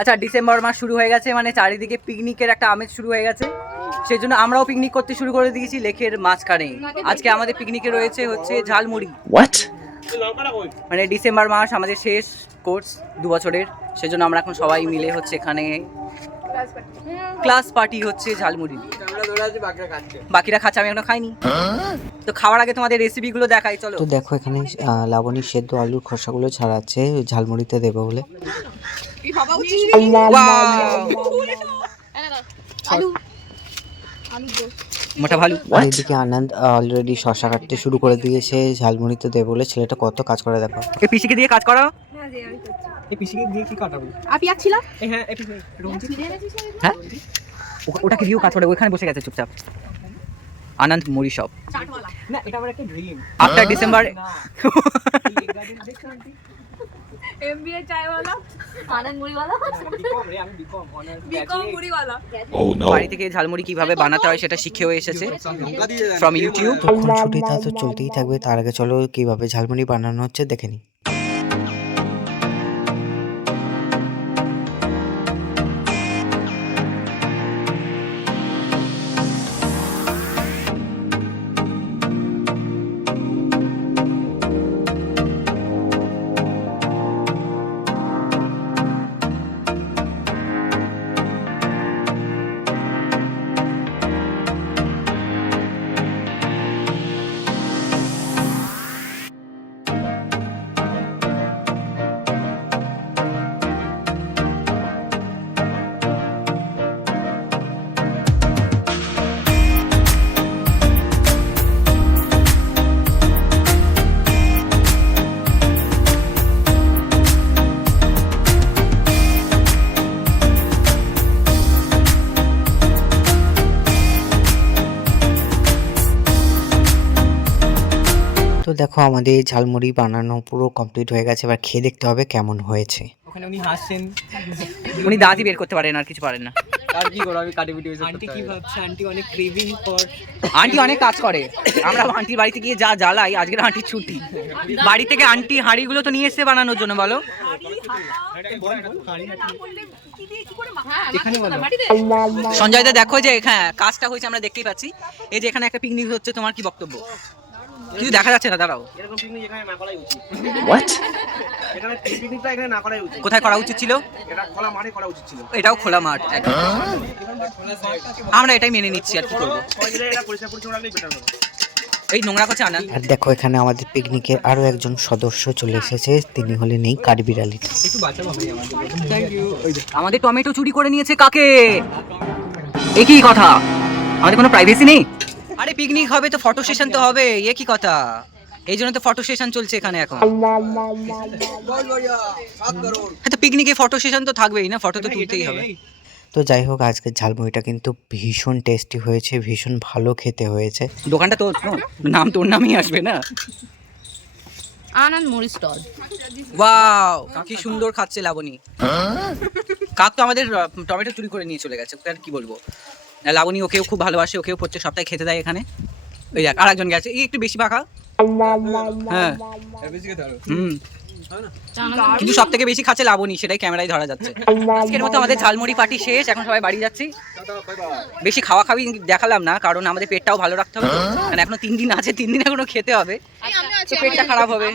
আচ্ছা ডিসেম্বর মাস শুরু হয়ে গেছে মানে চারিদিকে পিকনিকের একটা আমেজ শুরু হয়ে গেছে। সেই জন্য আমরাও পিকনিক করতে শুরু করে দিয়েছি লেকের মাঝখানে। আজকে আমাদের পিকনিকে রয়েছে হচ্ছে ঝালমুড়ি? মানে ডিসেম্বর মাস আমাদের শেষ কোর্স দু বছরের সেজন্য আমরা এখন সবাই মিলে হচ্ছে এখানে ক্লাস পার্টি হচ্ছে ঝালমুড়ি। বাকিরা খাচ্ছে আমি এখনও খাইনি। তো খাওয়ার আগে তোমাদের রেসিপিগুলো দেখাই চলো। তো দেখো এখানে লাবণী সেদ্ধ আলুর খোসাগুলো ছাড়াচ্ছে ঝালমুড়িতে দেবো বলে। মোটা ভালো এদিকে আনন্দ অলরেডি শশা কাটতে শুরু করে দিয়েছে ঝালমুড়িতে দেবে বলে ছেলেটা কত কাজ করে দেখো। এই পিসিকে দিয়ে কাজ করো আপি আসছিলাম হ্যাঁ? ও- ওটাকে দিয়েও কাজ করে ওখানে বসে গেছে চুপচাপ। আনন্দ মুড়ি শপ আফটার ডিসেম্বর এমবিএ চায়ওয়ালা আনন্দ মুড়িওয়ালা বিকম মুড়িওয়ালা no. বাড়ি থেকে ঝালমুড়ি কীভাবে বানাতে হয় সেটা শিখেও এসেছে। ফ্রম ইউটিউব তখন ছুটিটা তো চলতেই থাকবে। তার আগে চলো কীভাবে ঝালমুড়ি বানানো হচ্ছে দেখে নিই। তো দেখো আমাদের ঝালমুড়ি বানানো পুরো কমপ্লিট হয়ে গেছে এবার খেয়ে দেখতে হবে কেমন হয়েছে। ওখানে উনি হাসছেন। উনি দাঁতই বের করতে পারেন আর কিছু পারেন না। আর কি করো আমি কাটি ভিডিও আন্টি কি ভাবছে? আন্টি অনেক ক্রেভিং ফর আন্টি অনেক কাজ করে। আমরা আন্টির বাড়িতে গিয়ে যা জ্বালাই আজকের আন্টির ছুটি। বাড়ি থেকে আন্টি হাঁড়িগুলো তো নিয়ে এসে বানানোর জন্য বলো। বলো সঞ্জয় দা দেখো যে হ্যাঁ কাজটা হয়েছে আমরা দেখতেই পাচ্ছি। এই যে এখানে একটা পিকনিক হচ্ছে তোমার কি বক্তব্য? কিছু দেখা যাচ্ছে না দাঁড়াও। এরকম পিকনিক এখানে না করাই উচিত। What? এখানে পিকনিকটা এখানে না করাই উচিত। কোথায় করা উচিত ছিল? এটা খোলা মাঠে করা উচিত ছিল। এটাও খোলা মাঠ আমরা এটাই মেনে নিচ্ছি আর কি করব। এটা পরিষ্কার পরিচ্ছন্ন রাখলেই বেটার হবে এই নোংরা করছে আনন্দ আর দেখো এখানে আমাদের পিকনিকের আরও একজন সদস্য চলে এসেছে। তিনি হলেন এই কাঠবিড়ালি একটু আমাদের। আমাদের টমেটো চুরি করে নিয়েছে কাকে? একই কথা। আমাদের কোনো প্রাইভেসি নেই? আরে পিকনিক হবে তো ফটো সেশন তো হবে এ কি কথা? এই জন্য তো ফটো সেশন চলছে এখানে এখন। হ্যাঁ তো পিকনিকে ফটো সেশন তো থাকবেই না ফটো তো তুলতেই হবে। তো যাই হোক আজকে ঝালমুড়িটা কিন্তু ভীষণ টেস্টি হয়েছে ভীষণ ভালো খেতে হয়েছে। দোকানটা তো নাম তোর নামই আসবে না? আনন্দ মুড়ি স্টল। ওয়াও কি সুন্দর খাচ্ছে লাবণী। কাক তো আমাদের টমেটো চুরি করে নিয়ে চলে গেছে আর কি বলব? লাবণী ওকেও খুব ভালোবাসে ওকেও প্রত্যেক সপ্তাহে খেতে দেয় এখানে। ওই দেখ আর একজন গেছে এই একটু বেশি পাখা। হ্যাঁ। হুম। কিন্তু সব থেকে বেশি খাচ্ছে লাবণী সেটাই ক্যামেরায় ধরা যাচ্ছে। আজকের মতো আমাদের ঝালমুড়ি পার্টি শেষ এখন সবাই বাড়ি যাচ্ছি। বেশি খাওয়া খাবি দেখালাম না কারণ আমাদের পেটটাও ভালো রাখতে হবে। কারণ এখনও তিন দিন আছে তিন দিন এখনও খেতে হবে। পেটটা খারাপ হবে।